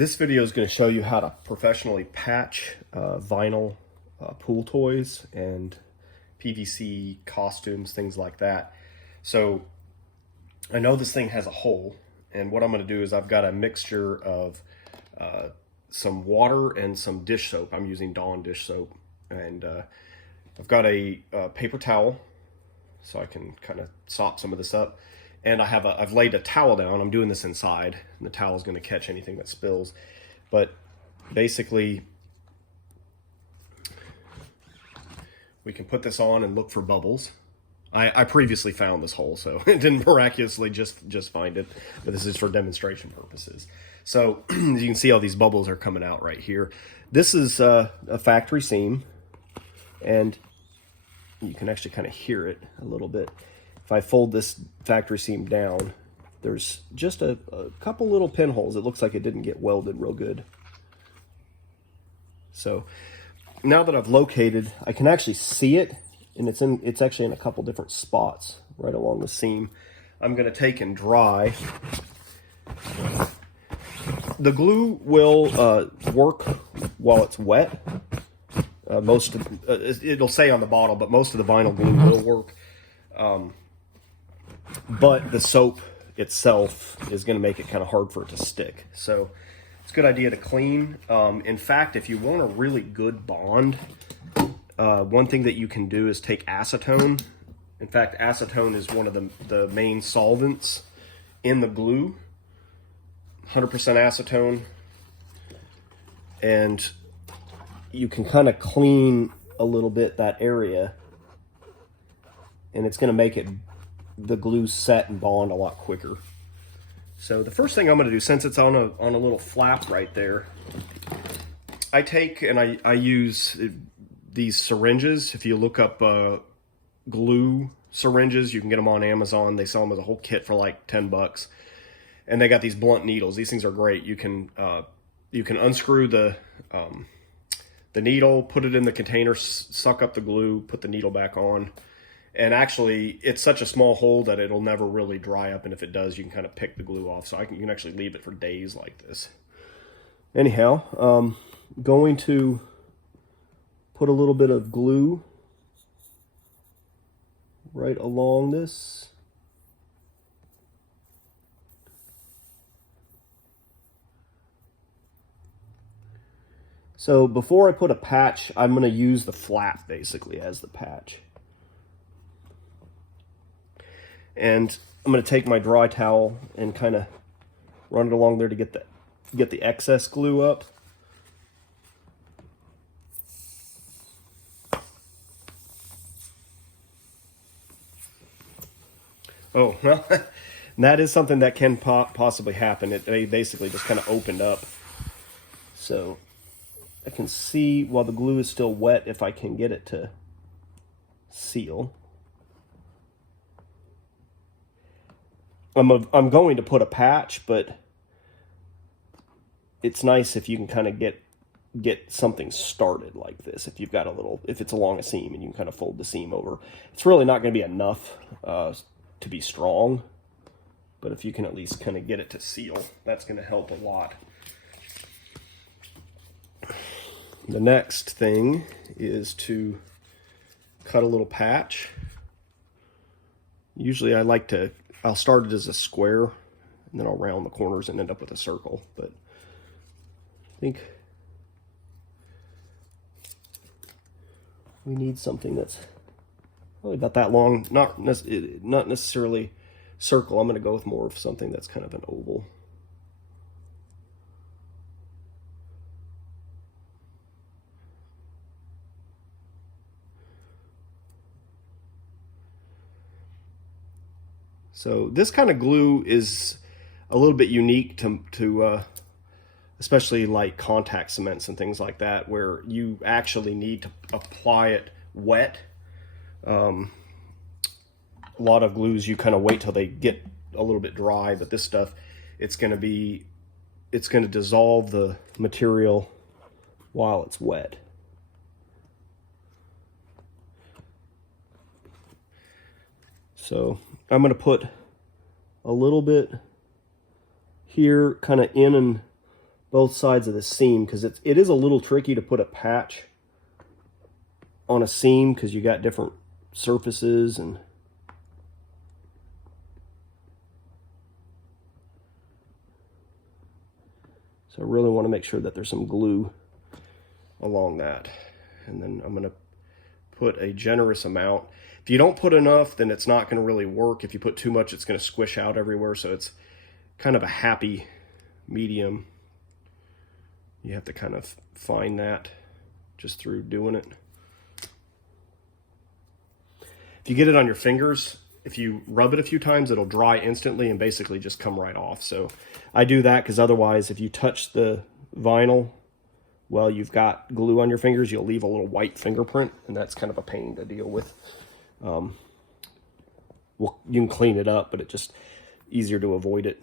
This video is going to show you how to professionally patch vinyl pool toys and PVC costumes, things like that. So I know this thing has a hole, and what I'm going to do is I've got a mixture of some water and some dish soap. I'm using Dawn dish soap, and I've got a paper towel so I can kind of sop some of this up. And I've laid a towel down. I'm doing this inside, and the towel is going to catch anything that spills. But basically, we can put this on and look for bubbles. I previously found this hole, so it didn't miraculously just find it, but this is for demonstration purposes. So as you can see, all these bubbles are coming out right here. This is a factory seam, and you can actually kind of hear it a little bit. If I fold this factory seam down, there's just a couple little pinholes. It looks like it didn't get welded real good. So now that I've located, I can actually see it, and it's actually in a couple different spots right along the seam. I'm going to take and dry. The glue will work while it's wet. It'll say on the bottle, but most of the vinyl glue will work. But the soap itself is going to make it kind of hard for it to stick. So it's a good idea to clean. In fact, if you want a really good bond, one thing that you can do is take acetone. In fact, acetone is one of the main solvents in the glue. 100% acetone. And you can kind of clean a little bit that area, and it's going to make the glue set and bond a lot quicker. So the first thing I'm going to do, since it's on a little flap right there, I take and I use these syringes. If you look up glue syringes, you can get them on Amazon. They sell them as a whole kit for like $10, and they got these blunt needles. These things are great. You can unscrew the needle, put it in the container, suck up the glue, put the needle back on. And actually, it's such a small hole that it'll never really dry up. And if it does, you can kind of pick the glue off. So you can actually leave it for days like this. Anyhow, going to put a little bit of glue right along this. So before I put a patch, I'm going to use the flap basically as the patch. And I'm going to take my dry towel and kind of run it along there to get the excess glue up. Oh, well, that is something that can possibly happen. They basically just kind of opened up. So I can see while the glue is still wet if I can get it to seal. I'm going to put a patch, but it's nice if you can kind of get something started like this. If you've got if it's along a seam and you can kind of fold the seam over. It's really not going to be enough to be strong, but if you can at least kind of get it to seal, that's going to help a lot. The next thing is to cut a little patch. Usually I'll start it as a square, and then I'll round the corners and end up with a circle. But I think we need something that's probably about that long, not necessarily circle. I'm going to go with more of something that's kind of an oval. So this kind of glue is a little bit unique to especially like contact cements and things like that, where you actually need to apply it wet. A lot of glues you kind of wait till they get a little bit dry, but this stuff, it's going to dissolve the material while it's wet. So I'm going to put a little bit here, kind of in and both sides of the seam, because it is a little tricky to put a patch on a seam because you got different surfaces. And so I really want to make sure that there's some glue along that. And then I'm going to put a generous amount. If you don't put enough, then it's not going to really work. If you put too much, it's going to squish out everywhere. So it's kind of a happy medium. You have to kind of find that just through doing it. If you get it on your fingers, if you rub it a few times, it'll dry instantly and basically just come right off. So I do that because otherwise, if you touch the vinyl while you've got glue on your fingers, you'll leave a little white fingerprint, and that's kind of a pain to deal with. Well, you can clean it up, but it's just easier to avoid it.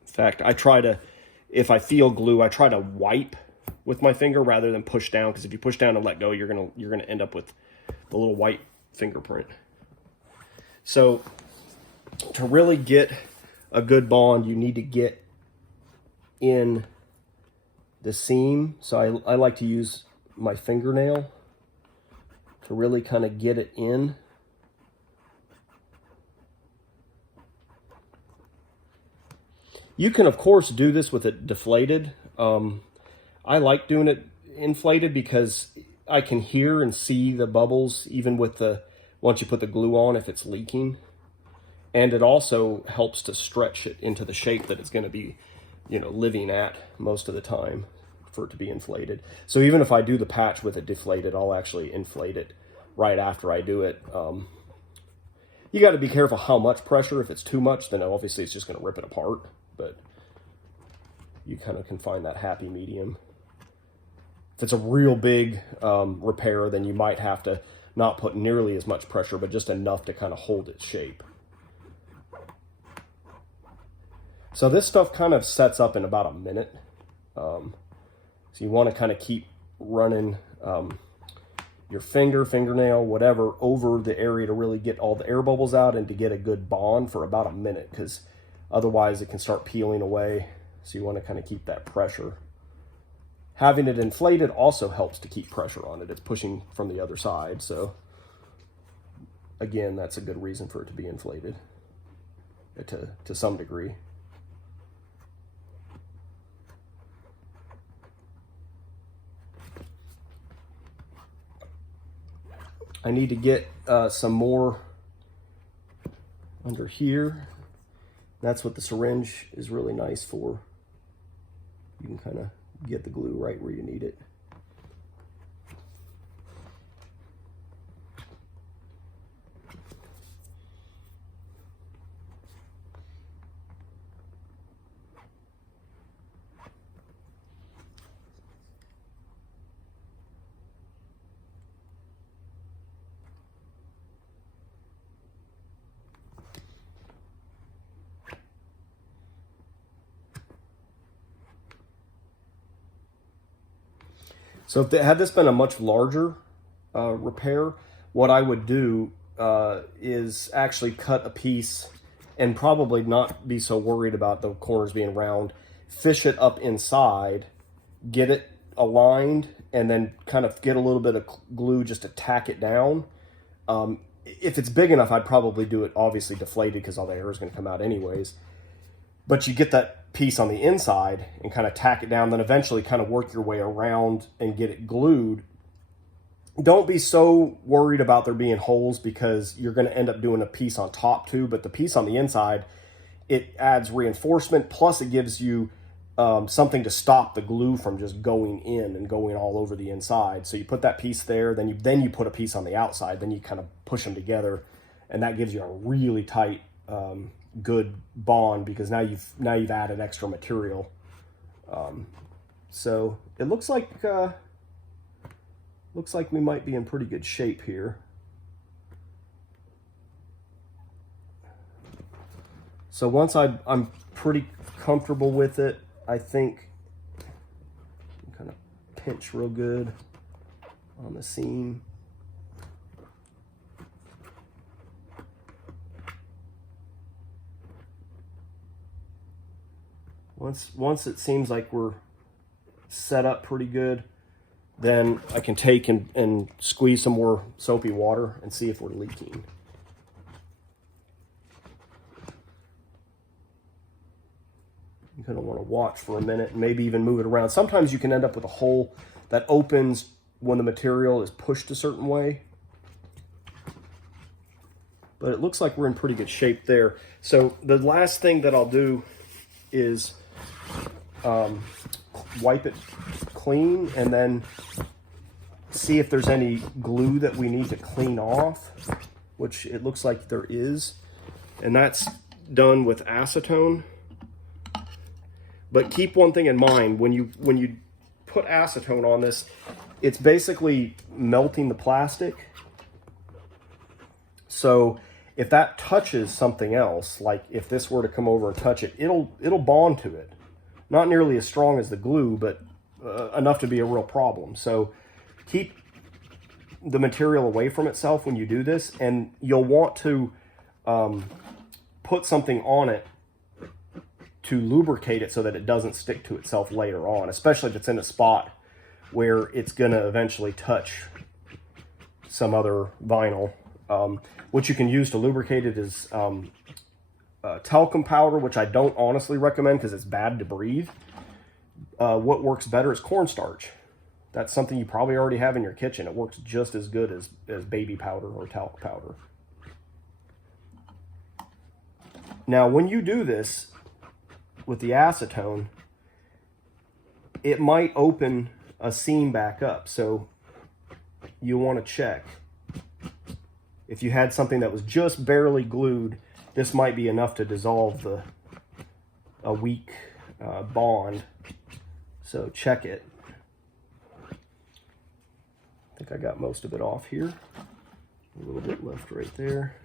In fact, I try to, if I feel glue, I try to wipe with my finger rather than push down, because if you push down and let go, you're gonna end up with the little white fingerprint. So to really get a good bond, you need to get in the seam. So I like to use my fingernail to really kind of get it in. You can, of course, do this with it deflated. I like doing it inflated because I can hear and see the bubbles even with once you put the glue on, if it's leaking. And it also helps to stretch it into the shape that it's going to be, living at most of the time for it to be inflated. So even if I do the patch with it deflated, I'll actually inflate it right after I do it. You got to be careful how much pressure. If it's too much, then obviously it's just going to rip it apart. But you kind of can find that happy medium. If it's a real big repair, then you might have to not put nearly as much pressure, but just enough to kind of hold its shape. So this stuff kind of sets up in about a minute. So you want to kind of keep running your fingernail, whatever, over the area to really get all the air bubbles out and to get a good bond for about a minute, because otherwise it can start peeling away. So you want to kind of keep that pressure. Having it inflated also helps to keep pressure on it. It's pushing from the other side. So again, that's a good reason for it to be inflated to some degree. I need to get some more under here. That's what the syringe is really nice for. You can kind of get the glue right where you need it. So had this been a much larger repair, what I would do is actually cut a piece and probably not be so worried about the corners being round, fish it up inside, get it aligned, and then kind of get a little bit of glue just to tack it down. If it's big enough, I'd probably do it obviously deflated because all the air is going to come out anyways. But you get that piece on the inside and kind of tack it down, then eventually kind of work your way around and get it glued. Don't be so worried about there being holes, because you're going to end up doing a piece on top too, but the piece on the inside, it adds reinforcement, plus it gives you something to stop the glue from just going in and going all over the inside. So you put that piece there, then you put a piece on the outside, then you kind of push them together, and that gives you a really tight good bond, because now you've added extra material. So it looks like we might be in pretty good shape here. So once I'm pretty comfortable with it, I think kind of pinch real good on the seam. Once it seems like we're set up pretty good, then I can take and squeeze some more soapy water and see if we're leaking. You're going to want to watch for a minute and maybe even move it around. Sometimes you can end up with a hole that opens when the material is pushed a certain way. But it looks like we're in pretty good shape there. So the last thing that I'll do is wipe it clean and then see if there's any glue that we need to clean off, which it looks like there is. And that's done with acetone. But keep one thing in mind, when you put acetone on this, it's basically melting the plastic. So if that touches something else, like if this were to come over and touch it, it'll bond to it. Not nearly as strong as the glue, but enough to be a real problem. So keep the material away from itself when you do this, and you'll want to put something on it to lubricate it so that it doesn't stick to itself later on, especially if it's in a spot where it's gonna eventually touch some other vinyl. What you can use to lubricate it is talcum powder, which I don't honestly recommend because it's bad to breathe. What works better is cornstarch. That's something you probably already have in your kitchen. It works just as good as baby powder or talc powder. Now, when you do this with the acetone, it might open a seam back up. So you want to check. If you had something that was just barely glued, this might be enough to dissolve a weak bond. So check it. I think I got most of it off here. A little bit left right there.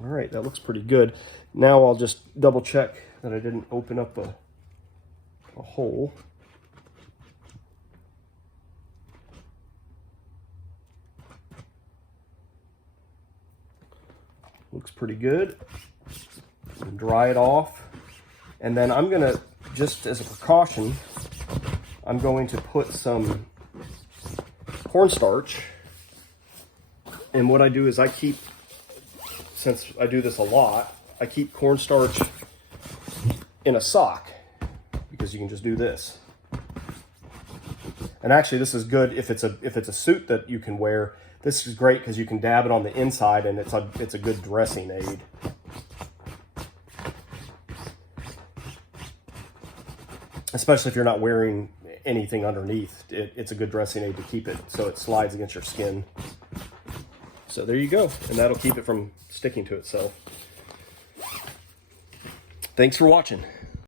All right, that looks pretty good. Now I'll just double check that I didn't open up a hole. Looks pretty good. And dry it off. And then I'm gonna, just as a precaution, I'm going to put some cornstarch. And what I do is since I do this a lot, I keep cornstarch in a sock because you can just do this. And actually, this is good if it's a suit that you can wear. This is great because you can dab it on the inside, and it's a good dressing aid. Especially if you're not wearing anything underneath, it's a good dressing aid to keep it so it slides against your skin. So there you go, and that'll keep it from sticking to itself. Thanks for watching.